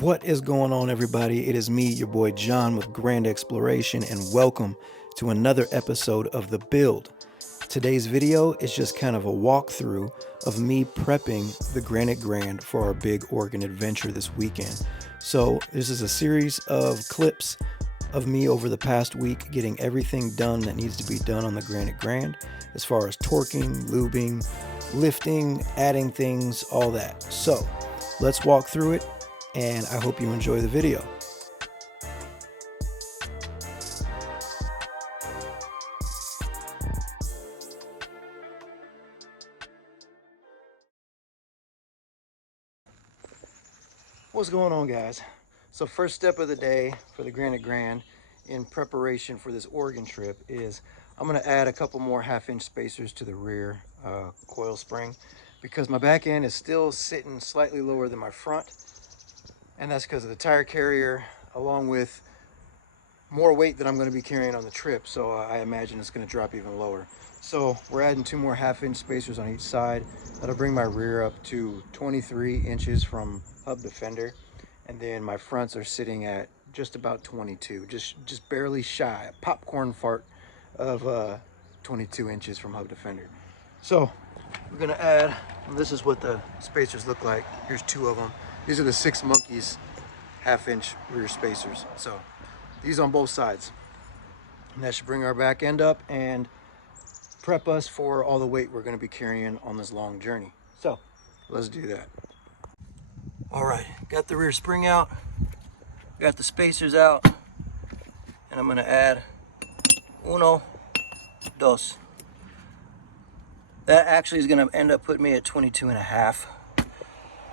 What is going on, everybody? It is me, your boy John with Grand Exploration, and welcome to another episode of The Build. Today's video is just kind of a walkthrough of me prepping the Granite Grand for our big Oregon adventure this weekend. So this is a series of clips of me over the past week getting everything done that needs to be done on the Granite Grand, as far as torquing, lubing, lifting, adding things, all that. So let's walk through it, and I hope you enjoy the video. What's going on, guys? So first step of the day for the Granite Grand in preparation for this Oregon trip is I'm going to add a couple more half-inch spacers to the rear coil spring, because my back end is still sitting slightly lower than my front, and that's because of the tire carrier along with more weight that I'm going to be carrying on the trip. So I imagine it's going to drop even lower. So we're adding two more half-inch spacers on each side. That'll bring my rear up to 23 inches from hub to fender, and then my fronts are sitting at just about 22, just barely shy, a popcorn fart of 22 inches from hub to fender. So we're gonna add, and this is what the spacers look like. Here's two of them. These are the 6 Monkeys half-inch rear spacers. So these on both sides, and that should bring our back end up and prep us for all the weight we're going to be carrying on this long journey. So let's do that. All right, got the rear spring out, got the spacers out, and I'm going to add uno, dos. That actually is going to end up putting me at 22 and a half.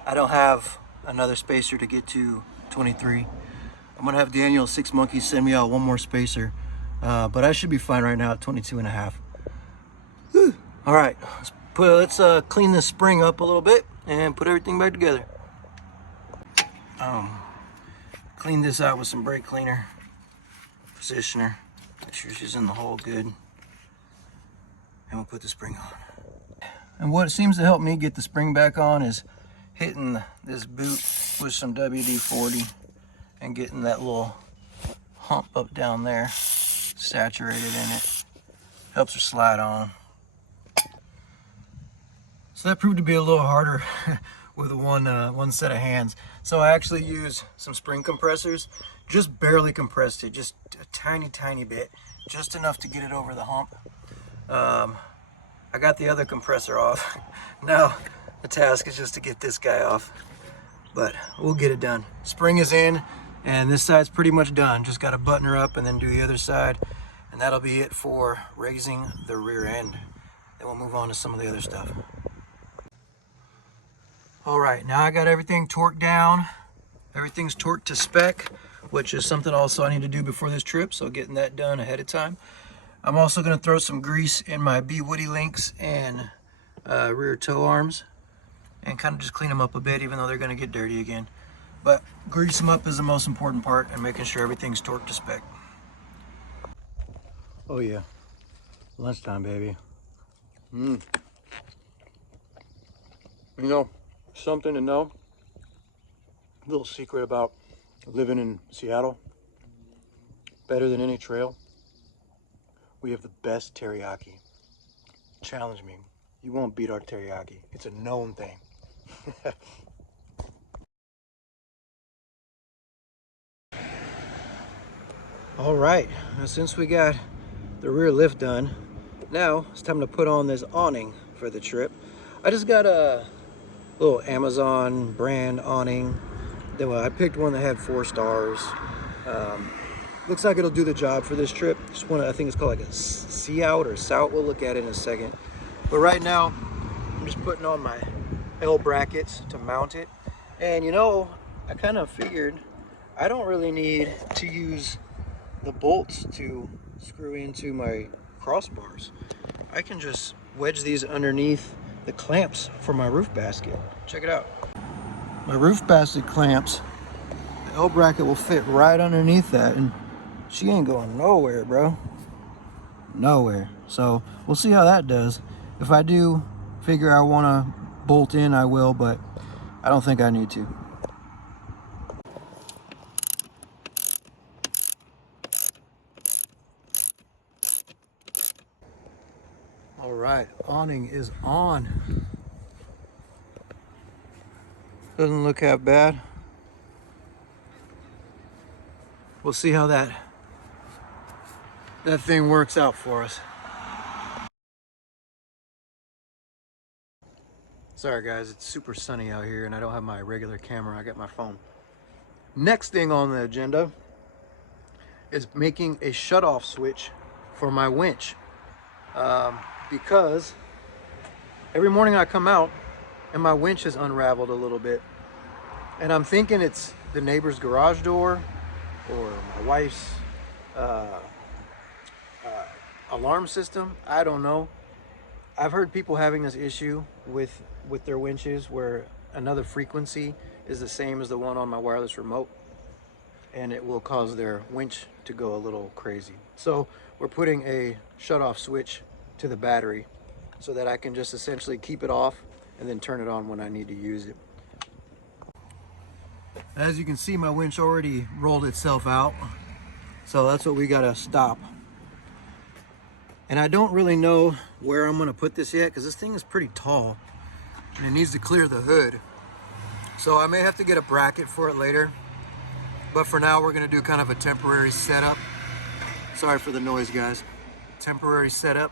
I don't have another spacer to get to 23. I'm gonna have Daniel 6 Monkeys send me out one more spacer, but I should be fine right now at 22 and a half. Whew. All right, let's clean this spring up a little bit and put everything back together. Clean this out with some brake cleaner, positioner, make sure she's in the hole good, and we'll put the spring on. And what seems to help me get the spring back on is hitting this boot with some WD-40 and getting that little hump up down there saturated in it. Helps her slide on. So that proved to be a little harder with one set of hands. So I actually used some spring compressors, just barely compressed it, just a tiny bit, just enough to get it over the hump. I got the other compressor off. Now the task is just to get this guy off, but we'll get it done. Spring is in, and this side's pretty much done. Just got to button her up and then do the other side, and that'll be it for raising the rear end. Then we'll move on to some of the other stuff. All right, now I got everything torqued down. Everything's torqued to spec, which is something also I need to do before this trip, so getting that done ahead of time. I'm also going to throw some grease in my B Woody links and rear toe arms and kind of just clean them up a bit, even though they're going to get dirty again. But grease them up is the most important part, and making sure everything's torqued to spec. Oh yeah, lunchtime, baby. You know, something to know, a little secret about living in Seattle, better than any trail, we have the best teriyaki. Challenge me. You won't beat our teriyaki. It's a known thing. All right, now since we got the rear lift done, now it's time to put on this awning for the trip. I just got a little Amazon brand awning. Then I picked one that had 4 stars. Looks like it'll do the job for this trip. Just one, I think it's called like a see out or sout. We'll look at it in a second. But right now, I'm just putting on my L brackets to mount it. And you know, I kind of figured I don't really need to use the bolts to screw into my crossbars. I can just wedge these underneath the clamps for my roof basket. Check it out. My roof basket clamps, the L bracket will fit right underneath that, and she ain't going nowhere, bro. Nowhere. So we'll see how that does. If I do figure I want to bolt in, I will, but I don't think I need to. right, awning is on. Doesn't look half bad. We'll see how that thing works out for us. Sorry guys, it's super sunny out here and I don't have my regular camera, I got my phone. Next thing on the agenda is making a shutoff switch for my winch. Because every morning I come out and my winch is unraveled a little bit. And I'm thinking it's the neighbor's garage door or my wife's alarm system. I don't know. I've heard people having this issue with their winches where another frequency is the same as the one on my wireless remote, and it will cause their winch to go a little crazy. So we're putting a shutoff switch to the battery so that I can just essentially keep it off and then turn it on when I need to use it. As you can see, my winch already rolled itself out, so that's what we gotta stop. And I don't really know where I'm gonna put this yet because this thing is pretty tall and it needs to clear the hood. So I may have to get a bracket for it later, but for now we're gonna do kind of a temporary setup. Sorry for the noise, guys. Temporary setup.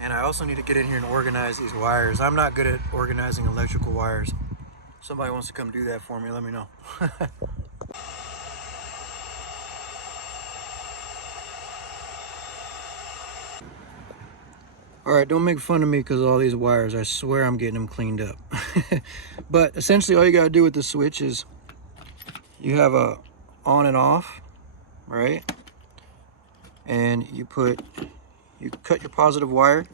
And I also need to get in here and organize these wires. I'm not good at organizing electrical wires. Somebody wants to come do that for me, let me know. All right, don't make fun of me because of all these wires. I swear I'm getting them cleaned up. But essentially all you gotta do with the switch is you have a on and off, right? And you cut your positive wire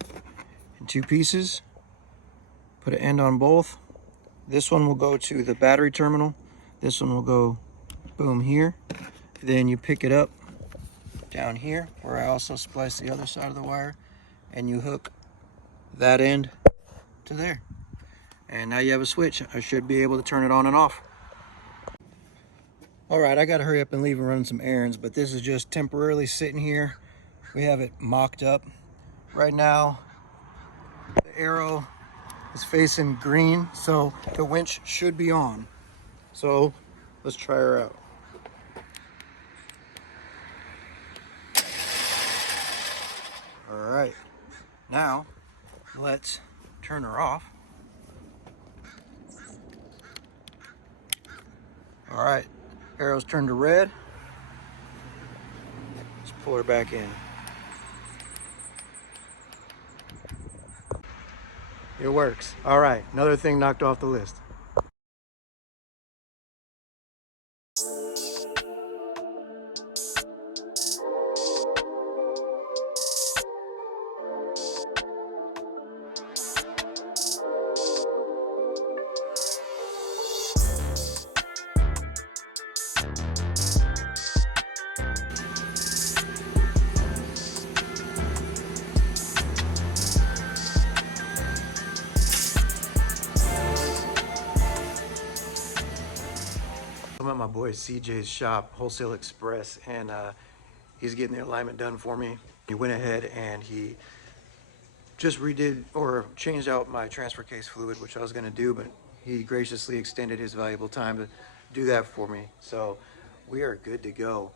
in 2 pieces, put an end on both. This one will go to the battery terminal. This one will go boom here. Then you pick it up down here where I also splice the other side of the wire, and you hook that end to there. And now you have a switch. I should be able to turn it on and off. All right, I gotta hurry up and leave and run some errands, but this is just temporarily sitting here. We have it mocked up. Right now, the arrow is facing green, so the winch should be on. So let's try her out. All right, now let's turn her off. All right, arrow's turned to red. Let's pull her back in. It works. All right, another thing knocked off the list. I'm at my boy CJ's shop, Wholesale Express, and he's getting the alignment done for me. He went ahead and he just redid or changed out my transfer case fluid, which I was going to do, but he graciously extended his valuable time to do that for me. So we are good to go.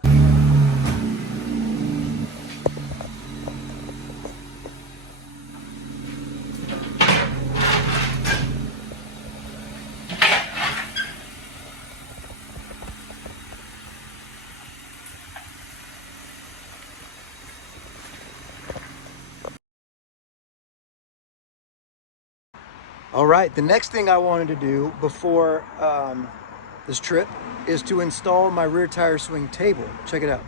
All right, the next thing I wanted to do before this trip is to install my rear tire swing table. Check it out.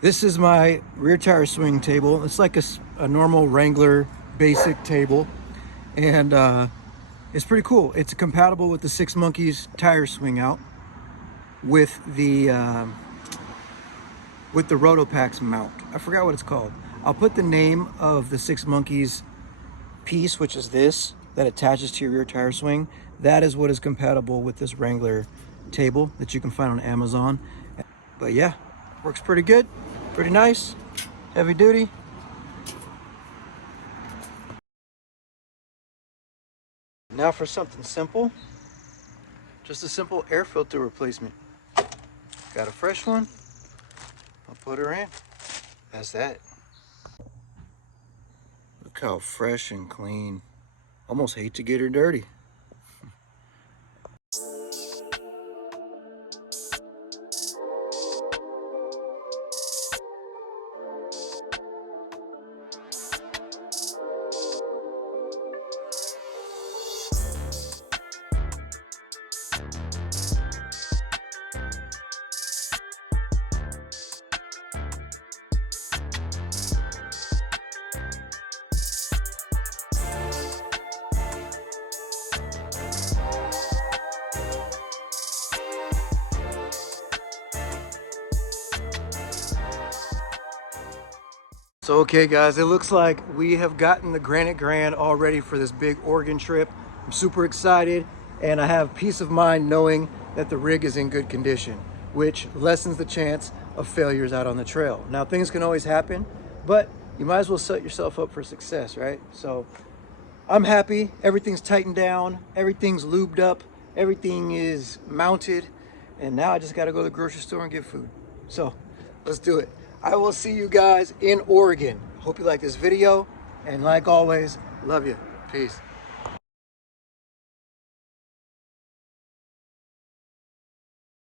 This is my rear tire swing table. It's like a normal Wrangler basic table, and it's pretty cool. It's compatible with the Six Monkeys tire swing out with the Rotopax mount. I forgot what it's called. I'll put the name of the Six Monkeys piece, which is this, that attaches to your rear tire swing. That is what is compatible with this Wrangler table that you can find on Amazon. But yeah, works pretty good, pretty nice, heavy duty. Now for something simple, just a simple air filter replacement. Got a fresh one, I'll put her in. That's that. Look how fresh and clean. Almost hate to get her dirty. So okay guys, it looks like we have gotten the Granite Grand all ready for this big Oregon trip. I'm super excited and I have peace of mind knowing that the rig is in good condition, which lessens the chance of failures out on the trail. Now things can always happen, but you might as well set yourself up for success, right? So I'm happy, everything's tightened down, everything's lubed up, everything is mounted, and now I just gotta go to the grocery store and get food. So let's do it. I will see you guys in Oregon. Hope you like this video, and like always, love you. Peace.